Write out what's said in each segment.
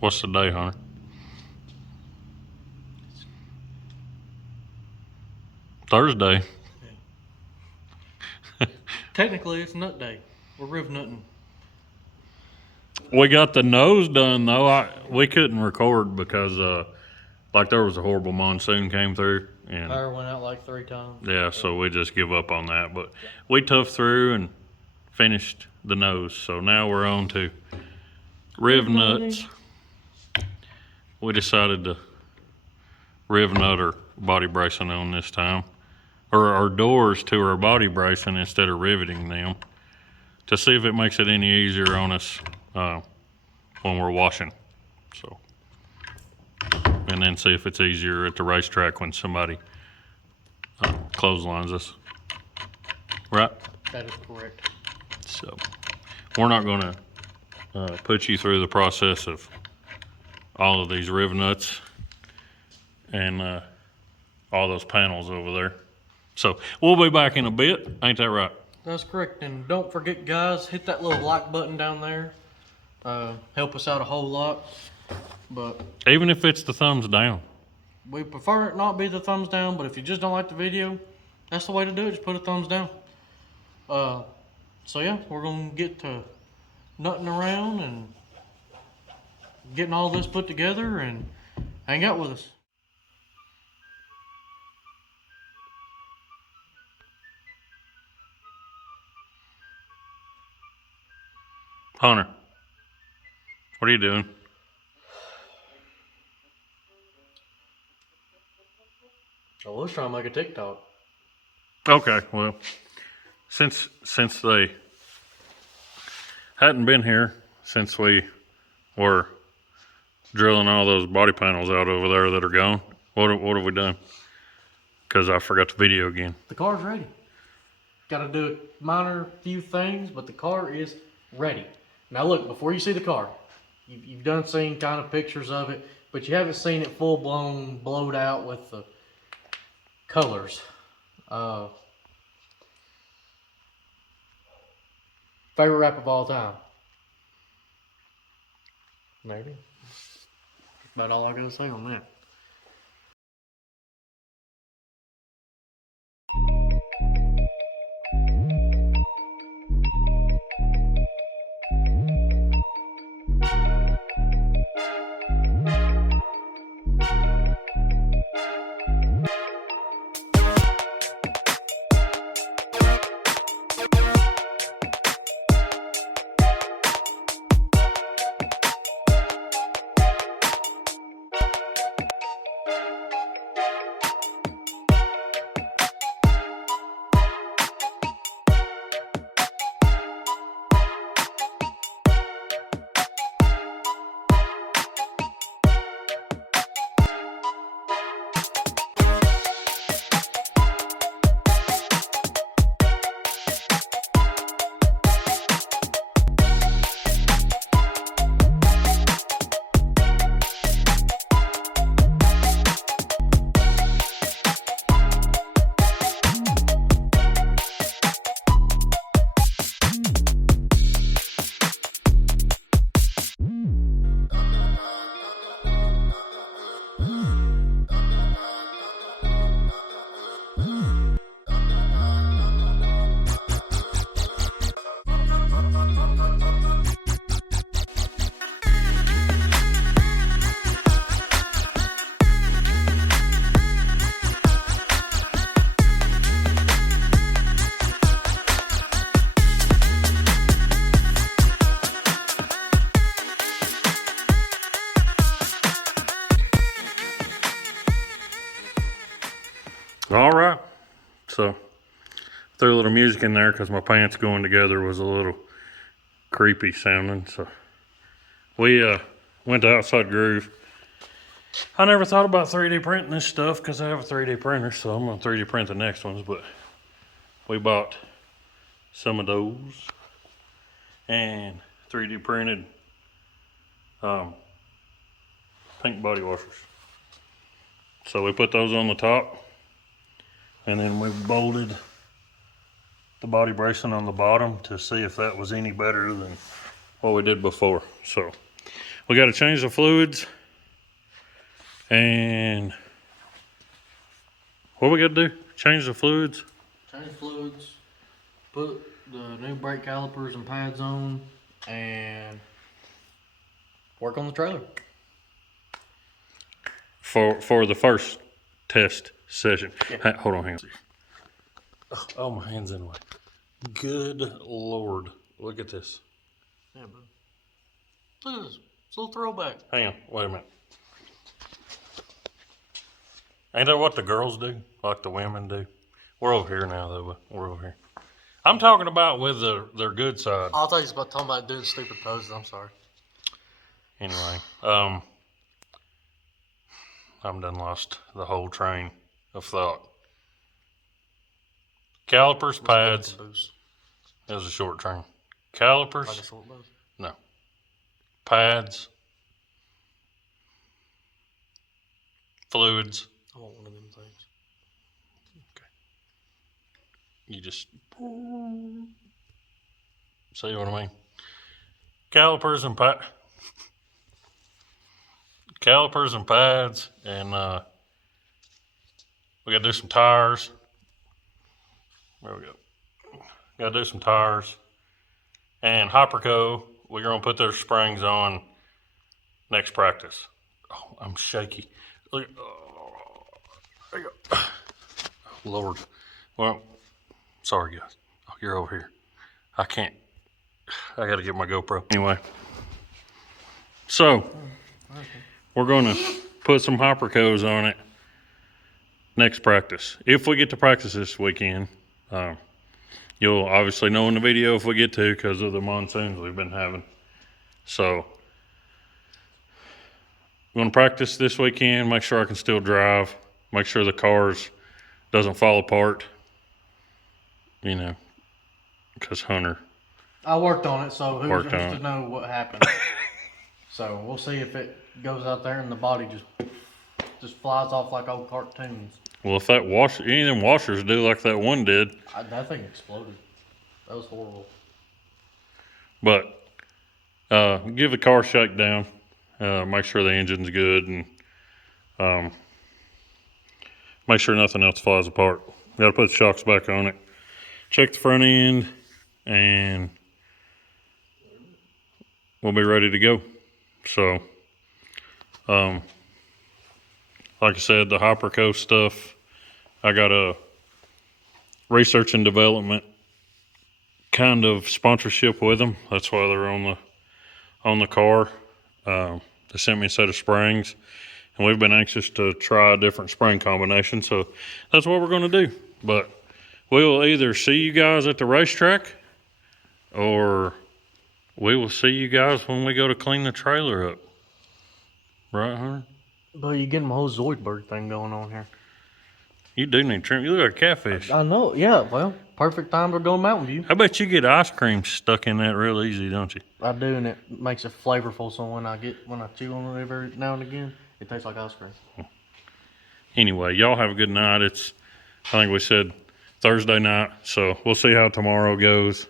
What's the day, Hunter? Thursday. Yeah. Technically, it's nut day. We're riv nutting. We got the nose done though. We couldn't record because like there was a horrible monsoon came through and Power went out like 3 times. yeah, so we just give up on that. But we toughed through and finished the nose. So now we're on to riv nuts. We decided to riv nut our body bracing on this time, or our doors to our body bracing instead of riveting them, to see if it makes it any easier on us when we're washing. So, and then see if it's easier at the racetrack when somebody clotheslines us. Right? That is correct. So, we're not going to put you through the process of all of these riv nuts and all those panels over there. So, we'll be back in a bit. Ain't that right? That's correct. And don't forget, guys, hit that little like button down there. Help us out a whole lot. But even if it's the thumbs down. We prefer it not be the thumbs down, but if you just don't like the video, that's the way to do it. Just put a thumbs down. So yeah, we're gonna get to nutting around and getting all this put together, and hang out with us. Hunter, what are you doing? I was trying to make a TikTok. Okay, well, since they hadn't been here since we were drilling all those body panels out over there that are gone, what have we done? Because I forgot the video again. The car's ready. Got to do a minor few things, but the car is ready. Now look, before you see the car, you've done seen kind of pictures of it, but you haven't seen it full blown, blowed out with the colors. Favorite wrap of all time? Maybe. That's about all I gotta say on that. All right, so threw a little music in there because my pants going together was a little creepy sounding. So we went to Outside Groove. I never thought about 3D printing this stuff because I have a 3D printer, so I'm gonna 3D print the next ones. But we bought some of those and 3D printed pink body washers. So we put those on the top. And then we bolted the body bracing on the bottom to see if that was any better than what we did before. So We got to change the fluids. And what we got to do? Change the fluids? Change fluids, put the new brake calipers and pads on, and work on the trailer. For the first test session. Yeah. Hold on, hang on. Oh, my hand's in the way. Good Lord. Look at this. Yeah, bro. Look at this. It's a little throwback. Hang on. Wait a minute. Ain't that what the girls do? Like the women do? We're over here now, though. We're over here. I'm talking about with their good side. I'll tell you about talking about doing stupid poses. I'm sorry. Anyway, I'm done lost the whole train of thought. Calipers, pads. That was a short train. Calipers. Like a short bus? No. Pads. Fluids. I want one of them things. Okay. You just see what I mean? Calipers and pads, and we gotta do some tires. There we go. Gotta do some tires. And Hyperco, we're gonna put their springs on next practice. Oh, I'm shaky. Look, there you go. Lord. Well, sorry guys. Oh, you're over here. I can't. I gotta get my GoPro. Anyway. So, we're gonna put some Hypercos on it next practice. If we get to practice this weekend, you'll obviously know in the video if we get to, because of the monsoons we've been having. So, I'm gonna practice this weekend, make sure I can still drive, make sure the cars doesn't fall apart, you know, because Hunter. I worked on it, so who's Worked on to it. know what happened? So we'll see if it goes out there and the body just flies off like old cartoons. Well, if that any of them washers do like that one did. That thing exploded. That was horrible. But give the car a shakedown, make sure the engine's good, and make sure nothing else flies apart. Got to put the shocks back on it, check the front end, and we'll be ready to go. So, like I said, the Hyperco stuff, I got a research and development kind of sponsorship with them. That's why they're on the car. They sent me a set of springs, and we've been anxious to try a different spring combination. So that's what we're going to do. But we will either see you guys at the racetrack, or we will see you guys when we go to clean the trailer up. Right, Hunter? But you're getting my whole Zoidberg thing going on here. You do need trim. You look like a catfish. I know. Yeah. Well, perfect time to go Mountain View. I bet you get ice cream stuck in that real easy, don't you? I do, and it makes it flavorful. So when I chew on it every now and again, it tastes like ice cream. Anyway, y'all have a good night. It's, I think we said Thursday night, so we'll see how tomorrow goes.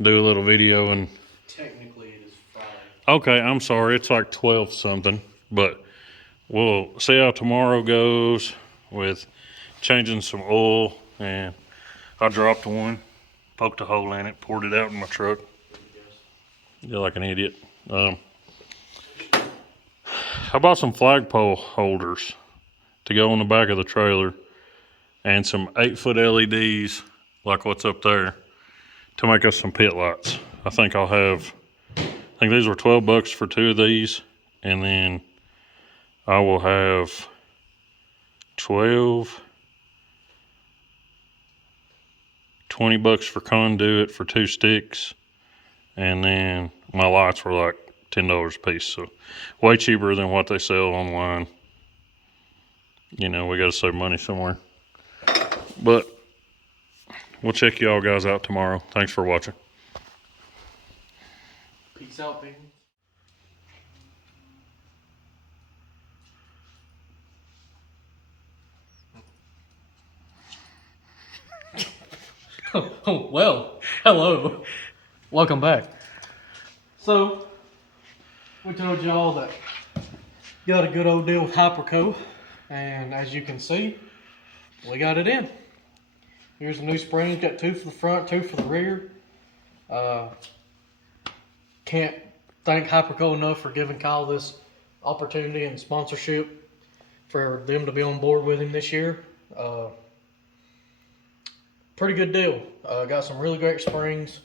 Do a little video and. Technically, it is Friday. Okay, I'm sorry. It's like 12 something, but we'll see how tomorrow goes with changing some oil. And I dropped one, poked a hole in it, poured it out in my truck. Yeah, like an idiot. I bought some flagpole holders to go on the back of the trailer, and some 8-foot LEDs like what's up there to make us some pit lights. I think these were $12 for 2 of these, and then I will have 20 bucks for conduit for 2 sticks, and then my lights were like $10 a piece, so way cheaper than what they sell online. You know, we got to save money somewhere. But we'll check y'all guys out tomorrow. Thanks for watching. Peace out, people. Oh, well, hello. Welcome back. So, We told y'all that got a good old deal with Hyperco, and as you can see, we got it in. Here's the new springs, got 2 for the front, 2 for the rear. Can't thank Hyperco enough for giving Kyle this opportunity and sponsorship for them to be on board with him this year. Pretty good deal. Got some really great springs.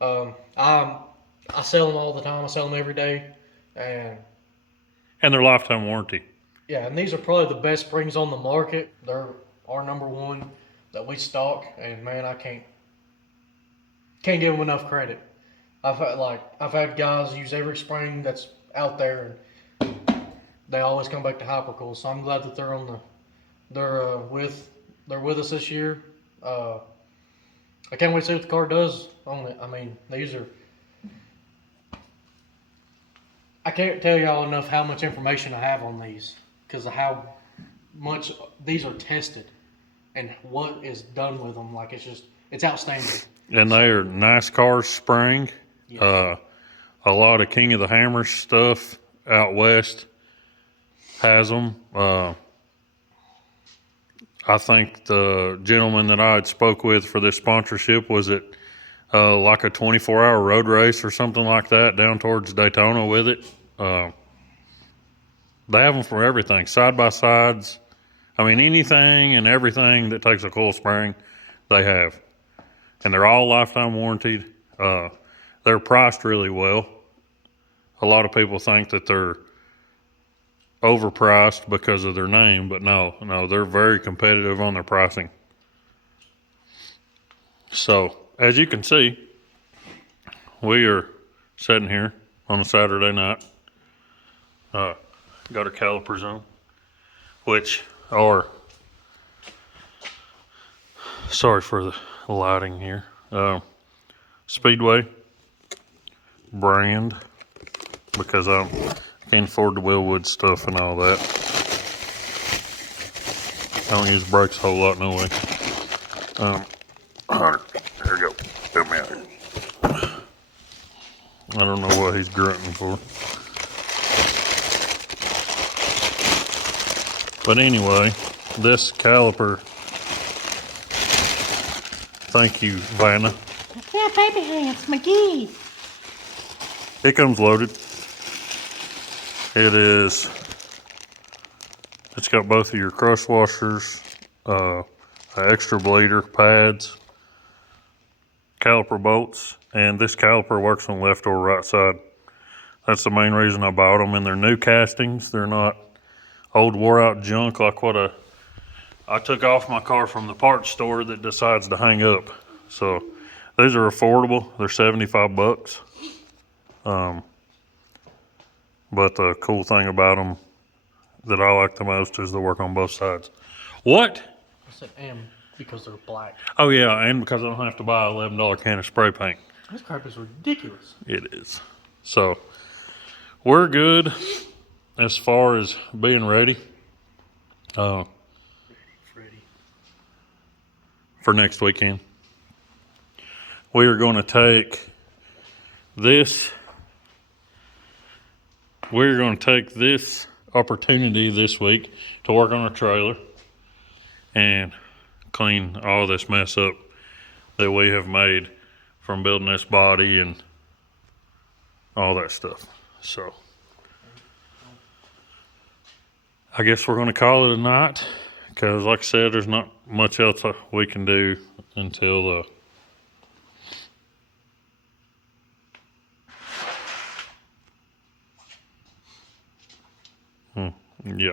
I sell them all the time. I sell them every day, and they're lifetime warranty. yeah, and these are probably the best springs on the market. They're our #1 that we stock, and man, I can't give them enough credit. I've had guys use every spring that's out there, and they always come back to Hypercool. So I'm glad that they're with us this year. I can't wait to see what the car does on it. I mean, I can't tell y'all enough how much information I have on these because of how much these are tested and what is done with them. Like it's outstanding. And they are nice cars spring. Yes. A lot of King of the Hammer stuff out west has them. I think the gentleman that I had spoke with for this sponsorship was at like a 24-hour road race or something like that down towards Daytona with it. They have them for everything, side-by-sides. I mean, anything and everything that takes a coil spring, they have. And they're all lifetime warranted. They're priced really well. A lot of people think that they're overpriced because of their name, but no, they're very competitive on their pricing. So, as you can see, we are sitting here on a Saturday night. Got our calipers on, which are, sorry for the lighting here, Speedway brand, because I can't afford the Willwood stuff and all that. I don't use brakes a whole lot no way. Hunter, there we go. Help me out here. I don't know what he's grunting for. But anyway, this caliper, thank you, Vanna. Yeah, baby hands, McGee. It comes loaded. It's got both of your crush washers, an extra bleeder, pads, caliper bolts, and this caliper works on left or right side. That's the main reason I bought them, and they're new castings. They're not old wore out junk like what I took off my car from the parts store that decides to hang up. So these are affordable. They're $75. But the cool thing about them that I like the most is they work on both sides. What? I said M because they're black. Oh yeah, and because I don't have to buy an $11 can of spray paint. This crap is ridiculous. It is. So we're good as far as being ready Freddie. for next weekend. We are going to take this. We're going to take this opportunity this week to work on our trailer and clean all this mess up that we have made from building this body and all that stuff. So I guess we're going to call it a night because, like I said, there's not much else we can do until yeah,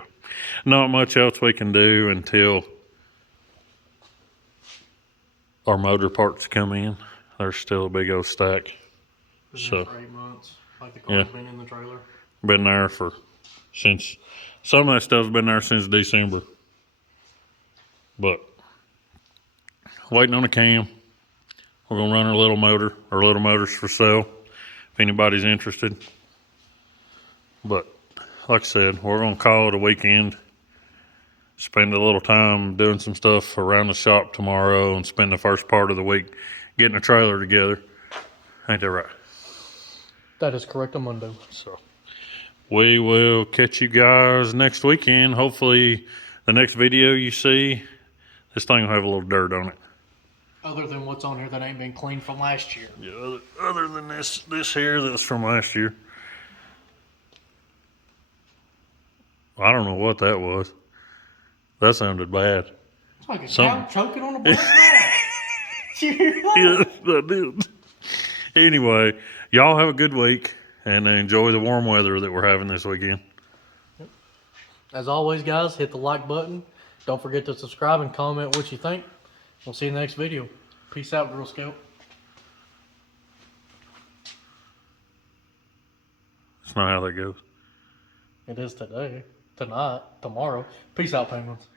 not much else we can do until our motor parts come in. There's still a big old stack. Been So, there for 8 months. Like the car's yeah. been in the trailer. Been there since some of that stuff's been there since December. But waiting on a cam. We're gonna run our little motors for sale if anybody's interested. But like I said, we're gonna call it a weekend. Spend a little time doing some stuff around the shop tomorrow and spend the first part of the week getting a trailer together. Ain't that right? That is correct, Amundo. So We will catch you guys next weekend. Hopefully, the next video you see, this thing will have a little dirt on it. Other than what's on here that ain't been cleaned from last year. Yeah, other than this here that was from last year. I don't know what that was. That sounded bad. It's like a Something. cow choking on a black rat. Did you hear that? Yes, I did. Anyway, y'all have a good week and enjoy the warm weather that we're having this weekend. As always, guys, hit the like button. Don't forget to subscribe and comment what you think. We'll see you in the next video. Peace out, Girl Scout. That's not how that goes. It is today, tonight, tomorrow. Peace out, penguins.